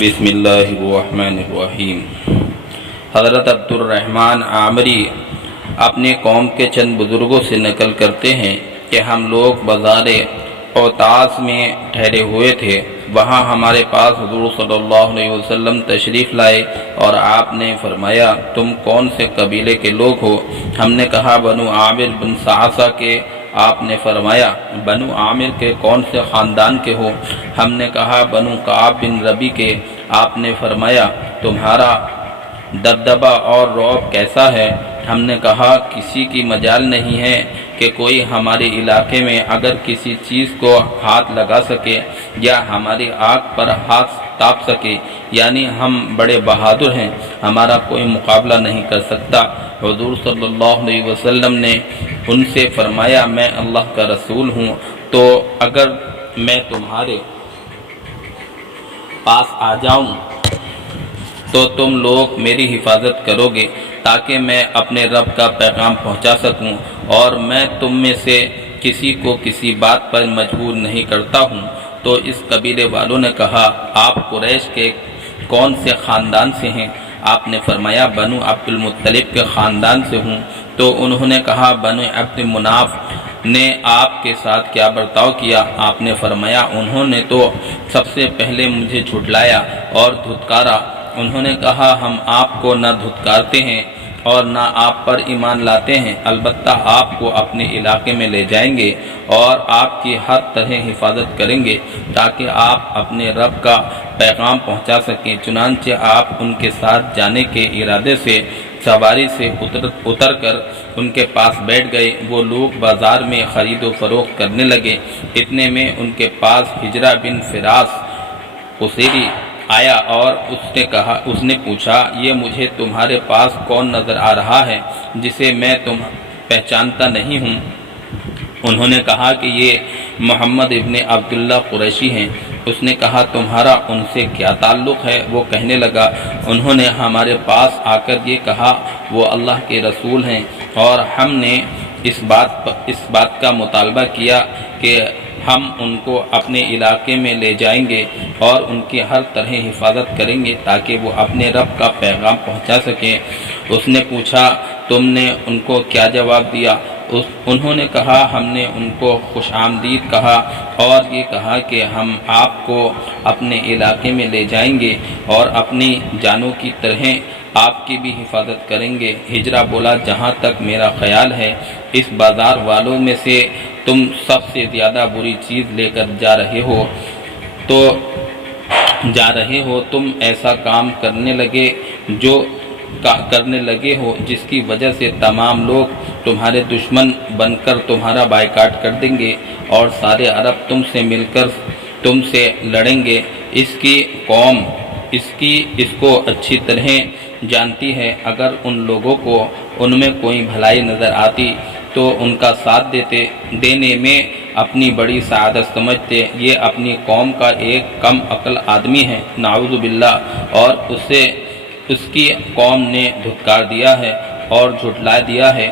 بسم اللہ الرحمن الرحیم۔ حضرت عبد الرحمن عامری اپنے قوم کے چند بزرگوں سے نقل کرتے ہیں کہ ہم لوگ بازار اوتاس میں ٹھہرے ہوئے تھے۔ وہاں ہمارے پاس حضور صلی اللہ علیہ وسلم تشریف لائے اور آپ نے فرمایا تم کون سے قبیلے کے لوگ ہو؟ ہم نے کہا بنو عامر بن صعصہ کے۔ آپ نے فرمایا بنو عامر کے کون سے خاندان کے ہو؟ ہم نے کہا بنو کعب بن ربی کے۔ آپ نے فرمایا تمہارا دبدبہ اور رعب کیسا ہے؟ ہم نے کہا کسی کی مجال نہیں ہے کہ کوئی ہمارے علاقے میں اگر کسی چیز کو ہاتھ لگا سکے یا ہماری آنکھ پر ہاتھ تاپ سکے، یعنی ہم بڑے بہادر ہیں، ہمارا کوئی مقابلہ نہیں کر سکتا۔ حضور صلی اللہ علیہ وسلم نے ان سے فرمایا میں اللہ کا رسول ہوں، تو اگر میں تمہارے پاس آ جاؤں تو تم لوگ میری حفاظت کرو گے تاکہ میں اپنے رب کا پیغام پہنچا سکوں، اور میں تم میں سے کسی کو کسی بات پر مجبور نہیں کرتا ہوں۔ تو اس قبیلے والوں نے کہا آپ قریش کے کون سے خاندان سے ہیں؟ آپ نے فرمایا بنو عبد المطلب کے خاندان سے ہوں۔ تو انہوں نے کہا بنو عبد مناف نے آپ کے ساتھ کیا برتاؤ کیا؟ آپ نے فرمایا انہوں نے تو سب سے پہلے مجھے جھٹلایا اور دھتکارا۔ انہوں نے کہا ہم آپ کو نہ دھتکارتے ہیں اور نہ آپ پر ایمان لاتے ہیں، البتہ آپ کو اپنے علاقے میں لے جائیں گے اور آپ کی ہر طرح حفاظت کریں گے تاکہ آپ اپنے رب کا پیغام پہنچا سکیں۔ چنانچہ آپ ان کے ساتھ جانے کے ارادے سے سواری سے اتر کر ان کے پاس بیٹھ گئے۔ وہ لوگ بازار میں خرید و فروخت کرنے لگے۔ اتنے میں ان کے پاس ہجرہ بن فراس قصیری آیا اور اس نے پوچھا یہ مجھے تمہارے پاس کون نظر آ رہا ہے جسے میں پہچانتا نہیں ہوں؟ انہوں نے کہا کہ یہ محمد ابن عبداللہ قریشی ہیں۔ اس نے کہا تمہارا ان سے کیا تعلق ہے؟ وہ کہنے لگا انہوں نے ہمارے پاس آ کر یہ کہا وہ اللہ کے رسول ہیں، اور ہم نے اس بات کا مطالبہ کیا کہ ہم ان کو اپنے علاقے میں لے جائیں گے اور ان کی ہر طرح حفاظت کریں گے تاکہ وہ اپنے رب کا پیغام پہنچا سکیں۔ اس نے پوچھا تم نے ان کو کیا جواب دیا؟ انہوں نے کہا ہم نے ان کو خوش آمدید کہا اور یہ کہا کہ ہم آپ کو اپنے علاقے میں لے جائیں گے اور اپنی جانوں کی طرح آپ کی بھی حفاظت کریں گے۔ ہجرہ بولا جہاں تک میرا خیال ہے اس بازار والوں میں سے تم سب سے زیادہ بری چیز لے کر جا رہے ہو، تم ایسا کام کرنے لگے ہو جس کی وجہ سے تمام لوگ تمہارے دشمن بن کر تمہارا بائیکاٹ کر دیں گے اور سارے عرب تم سے مل کر تم سے لڑیں گے۔ اس کی قوم اس کو اچھی طرح جانتی ہے، اگر ان لوگوں کو ان میں کوئی بھلائی نظر آتی تو ان کا ساتھ دینے میں اپنی بڑی سعادت سمجھتے۔ یہ اپنی قوم کا ایک کم عقل آدمی ہے، نعوذ باللہ، اور اس کی قوم نے دھتکار دیا ہے اور جھٹلا دیا ہے،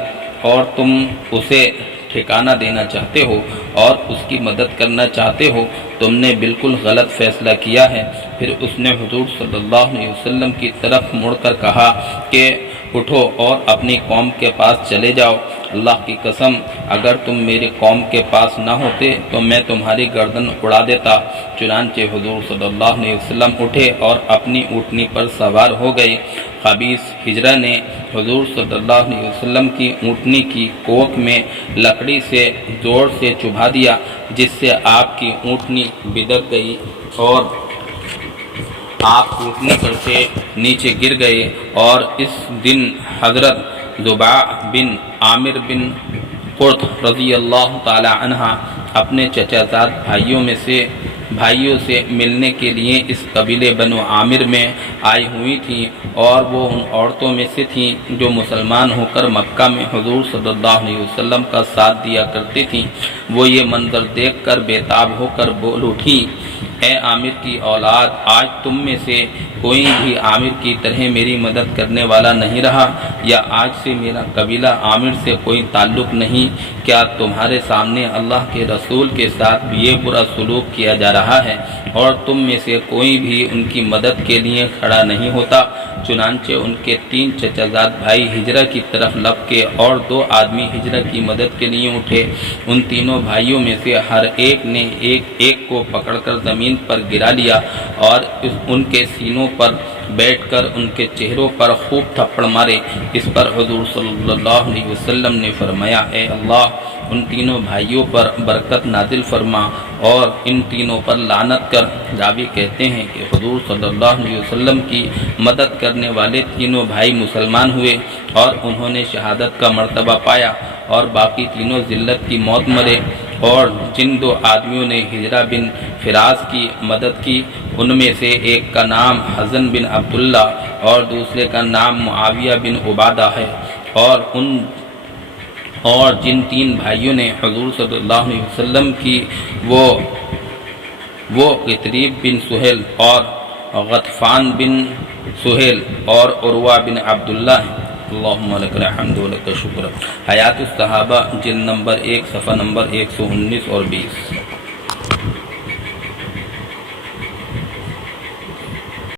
اور تم اسے ٹھکانہ دینا چاہتے ہو اور اس کی مدد کرنا چاہتے ہو، تم نے بالکل غلط فیصلہ کیا ہے۔ پھر اس نے حضور صلی اللہ علیہ وسلم کی طرف مڑ کر کہا کہ اٹھو اور اپنی قوم کے پاس چلے جاؤ، اللہ کی قسم اگر تم میری قوم کے پاس نہ ہوتے تو میں تمہاری گردن اڑا دیتا۔ چنانچہ حضور صلی اللہ علیہ وسلم اٹھے اور اپنی اونٹنی پر سوار ہو گئے۔ خبیث ہجرہ نے حضور صلی اللہ علیہ وسلم کی اونٹنی کی کوکھ میں لکڑی سے زور سے چبھا دیا، جس سے آپ کی اونٹنی بدک گئی اور آپ اونٹنی پر سے نیچے گر گئے۔ اور اس دن حضرت زباع بن عامر بن قرط رضی اللہ تعالی عنہ اپنے چچا زاد بھائیوں سے ملنے کے لیے اس قبیلے بنو عامر میں آئی ہوئی تھیں، اور وہ ان عورتوں میں سے تھیں جو مسلمان ہو کر مکہ میں حضور صلی اللہ علیہ وسلم کا ساتھ دیا کرتی تھیں۔ وہ یہ منظر دیکھ کر بے تاب ہو کر بول اٹھی اے عامر کی اولاد، آج تم میں سے کوئی بھی عامر کی طرح میری مدد کرنے والا نہیں رہا، یا آج سے میرا قبیلہ عامر سے کوئی تعلق نہیں۔ کیا تمہارے سامنے اللہ کے رسول کے ساتھ یہ برا سلوک کیا جا رہا ہے اور تم میں سے کوئی بھی ان کی مدد کے لیے کھڑا نہیں ہوتا؟ چنانچہ ان کے 3 چچا زاد بھائی ہجرہ کی طرف لپکے اور 2 آدمی ہجرہ کی مدد کے لیے اٹھے۔ ان تینوں بھائیوں میں سے ہر ایک نے ایک کو پکڑ کر زمین پر گرا لیا اور ان کے سینوں پر بیٹھ کر ان کے چہروں پر خوب تھپڑ مارے۔ اس پر حضور صلی اللہ علیہ وسلم نے فرمایا، اے اللہ ان تینوں بھائیوں پر برکت نازل فرما اور ان تینوں پر لعنت کر۔ راوی کہتے ہیں کہ حضور صلی اللہ علیہ وسلم کی مدد کرنے والے تینوں بھائی مسلمان ہوئے اور انہوں نے شہادت کا مرتبہ پایا، اور باقی تینوں ذلت کی موت مرے۔ اور جن 2 آدمیوں نے ہجرہ بن فراس کی مدد کی، ان میں سے ایک کا نام حزن بن عبداللہ اور دوسرے کا نام معاویہ بن عبادہ ہے، اور جن 3 بھائیوں نے حضور صلی اللہ علیہ وسلم کی وہ قطریب بن سہیل اور غطفان بن سہیل اور عروہ بن عبداللہ ہیں۔ اللہم لک الحمد و لک الشکر۔ حیات الصحابہ جلد نمبر 1 صفحہ نمبر 119 اور 20۔